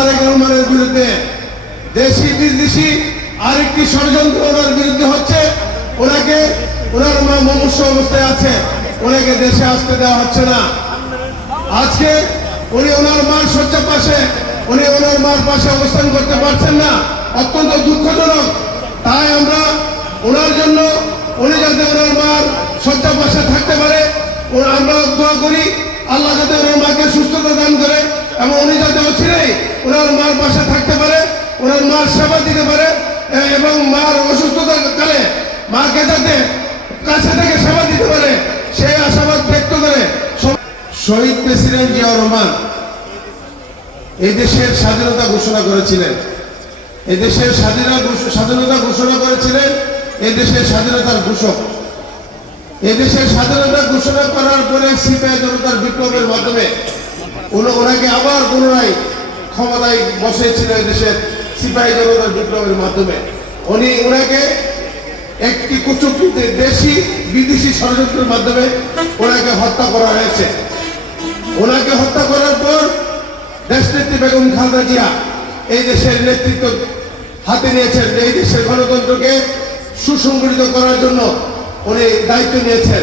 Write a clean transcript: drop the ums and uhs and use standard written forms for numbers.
তারেক রহমানের বিরুদ্ধে দেশি বিদেশি আরেকটি ষড়যন্ত্র ওনার বিরুদ্ধে হচ্ছে। ওনাকে ওনার মা মুমূর্ষ অবস্থায় আছে, ওনাকে দেশে আসতে দেওয়া হচ্ছে না। আজকে উনি ওনার মার শয্যার পাশে, উনি ওনার মার পাশে অবস্থান করতে পারছেন না, অত্যন্ত দুঃখজনক। তাই আমরা ওনার জন্য, উনি যাতে ওনার মার শয্যার পাশে থাকতে পারে, আমরা দোয়া করি আল্লাহ যাতে ওনার মাকে সুস্থতা দান করে এবং উনি যাতে অচিরেই ওনার মার পাশে থাকতে পারে, ওনার মার সেবা দিতে পারে এবং মার অসুস্থতা কালে মাকে যাতে কাছে থেকে সেবা দিতে পারে সেই আশাবাদ ব্যক্ত করে শহীদ প্রেসিডেন্ট জিয়াউর রহমান এই দেশের স্বাধীনতা ঘোষণা করেছিলেন। এই দেশের স্বাধীনতা ঘোষণা করেছিলেন এই দেশের স্বাধীনতার ঘোষক। এই দেশের স্বাধীনতা ঘোষণা করার পরে সিপাহী জনতার বিপ্লবের মাধ্যমে ওনাকে আবার পুনরায় ক্ষমতায় বসেছিল এই দেশের সিপাহী জনতার বিপ্লবের মাধ্যমে। ওনাকে একটি কুচক্রীতে দেশি বিদেশি ষড়যন্ত্রের মাধ্যমে ওনাকে হত্যা করা হয়েছে। ওনাকে হত্যা করার পর দেশনেত্রী বেগম খালেদা জিয়া এই দেশের নেতৃত্ব হাতে নিয়েছেন, এই দেশের গণতন্ত্রকে সুসংগঠিত করার জন্য উনি দায়িত্ব নিয়েছেন।